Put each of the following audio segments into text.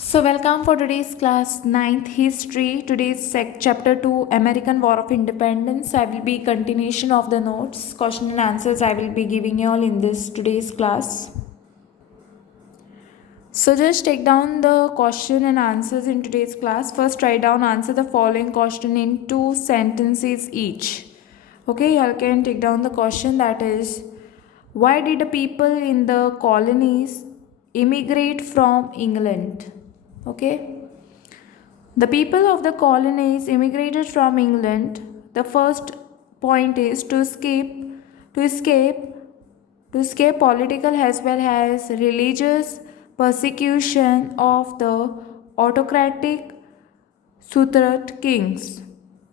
So, welcome for today's class ninth history. Today's chapter 2 American War of Independence. I will be continuation of the notes, question and answers I will be giving you all in this today's class. So, just take down the question and answers in today's class. First, write down answer the following question in two sentences each. Okay, you all can take down the question that is, why did the people in the colonies immigrate from England? Okay. The people of the colonies immigrated from England. The first point is to escape, to escape political as well as religious persecution of the autocratic Sutrat kings.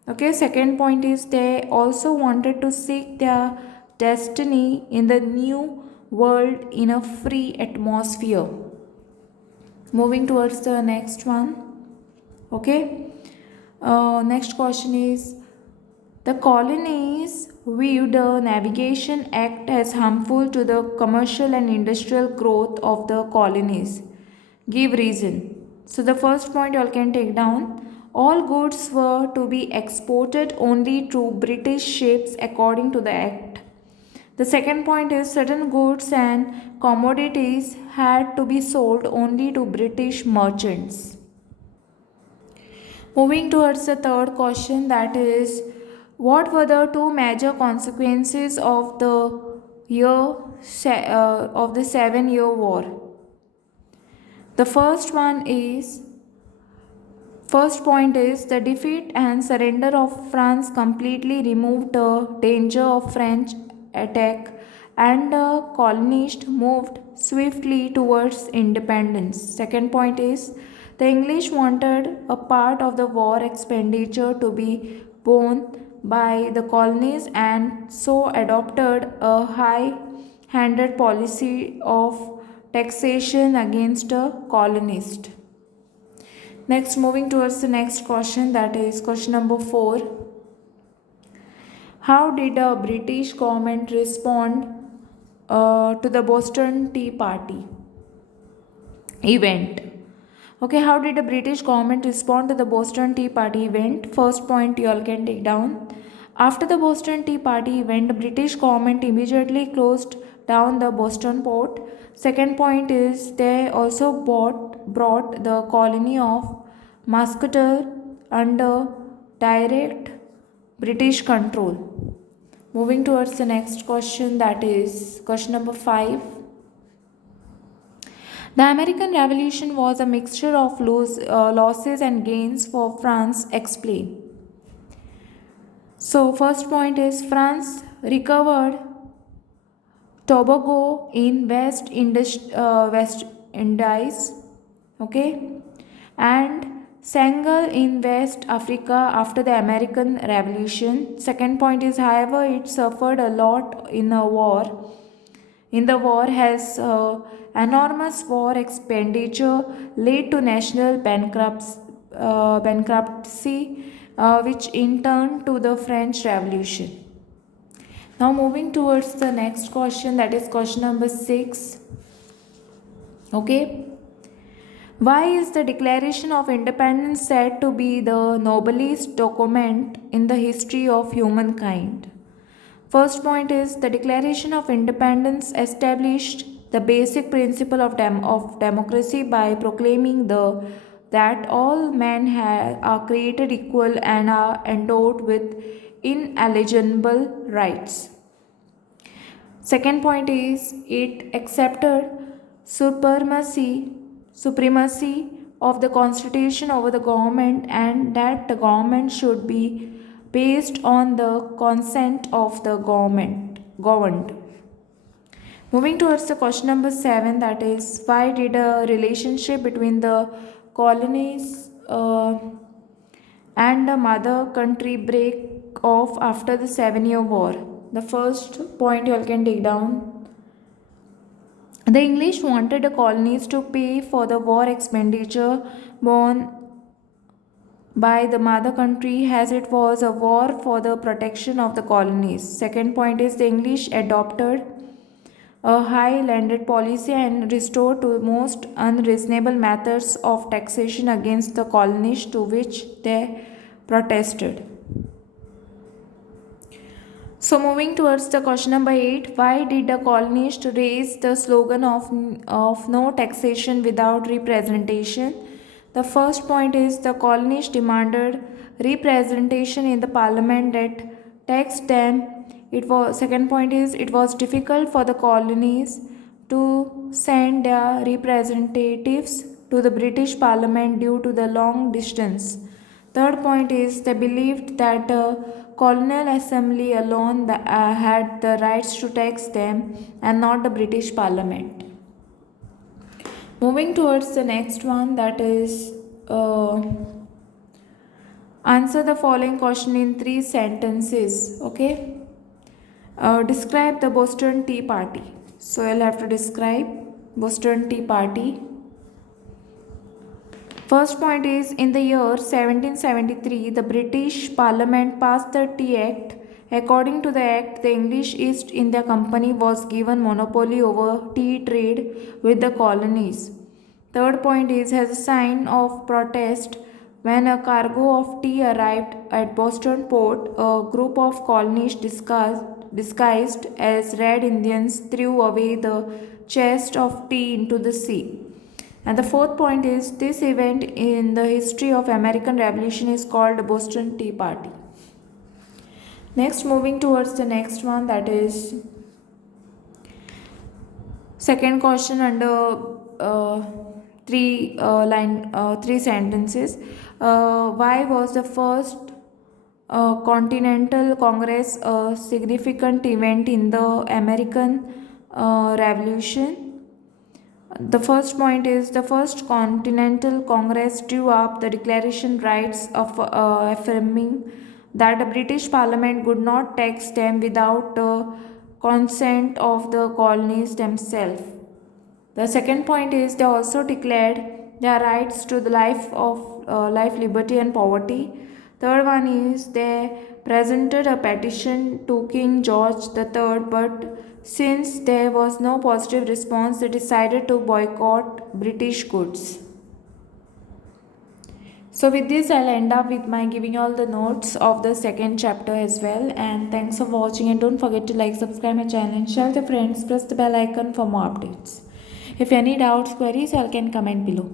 Okay, second point is they also wanted to seek their destiny in the new world in a free atmosphere. Moving towards the next one. Okay. Next question is the colonies viewed the Navigation Act as harmful to the commercial and industrial growth of the colonies. Give reason. So the first point you all can take down. All goods were to be exported only through British ships according to the Act. The second point is certain goods and commodities had to be sold only to British merchants. Moving towards the third question, that is, what were the two major consequences of the of the 7-Year War? The first point is the defeat and surrender of France completely removed the danger of French attack, and the colonists moved swiftly towards independence. Second point is the English wanted a part of the war expenditure to be borne by the colonies and so adopted a high handed policy of taxation against the colonist. Next, moving towards the next question, that is question number 4. How did the British government respond to the Boston Tea Party event? Okay, how did the British government respond to the Boston Tea Party event? First point you all can take down. After the Boston Tea Party event, the British government immediately closed down the Boston port. Second point is they also brought the colony of Muscatel under direct British control. Moving towards the next question, that is question number 5. The American Revolution was a mixture of losses and gains for France. Explain. So, first point is France recovered Tobago in West Indies, okay, and Senegal in West Africa after the American Revolution. Second point is, however, it suffered a lot in a war. In the war, has enormous war expenditure led to national bankruptcy, which in turn to the French Revolution. Now moving towards the next question, that is question number 6. Okay. Why is the Declaration of Independence said to be the noblest document in the history of humankind? First point is the Declaration of Independence established the basic principle of democracy by proclaiming that all men are created equal and are endowed with inalienable rights. Second point is it accepted supremacy of the constitution over the government, and that the government should be based on the consent of the governed. Moving towards the question number 7, that is, why did a relationship between the colonies and the mother country break off after the 7-Year War? The first point you all can take down. The English wanted the colonies to pay for the war expenditure borne by the mother country, as it was a war for the protection of the colonies. Second point is the English adopted a high landed policy and restored to most unreasonable methods of taxation against the colonists to which they protested. So, moving towards the question number 8, why did the colonists raise the slogan of no taxation without representation? The first point is the colonists demanded representation in the parliament that taxed them. It was second point is it was difficult for the colonies to send their representatives to the British Parliament due to the long distance. Third point is they believed that the colonial assembly alone had the rights to tax them and not the British Parliament. Moving towards the next one, that is answer the following question in 3 sentences. Okay, describe the Boston Tea Party. So you'll have to describe Boston Tea Party. First point is in the year 1773, the British Parliament passed the Tea Act. According to the act, the English East India Company was given monopoly over tea trade with the colonies. Third point is as a sign of protest, when a cargo of tea arrived at Boston port, a group of colonists disguised as Red Indians threw away the chest of tea into the sea. And the fourth point is this event in the history of American Revolution is called the Boston Tea Party. Next, moving towards the next one, that is second question under three sentences. Why was the first Continental Congress a significant event in the American Revolution? The first point is the first Continental Congress drew up the Declaration Rights of affirming that the British Parliament could not tax them without the consent of the colonies themselves. The second point is they also declared their rights to the life, liberty, and poverty. Third one is they presented a petition to King George III, but since there was no positive response, they decided to boycott British goods. So with this, I'll end up with my giving all the notes of the second chapter as well. And thanks for watching, and don't forget to like, subscribe my channel and share with your friends. Press the bell icon for more updates. If any doubts, queries, you can comment below.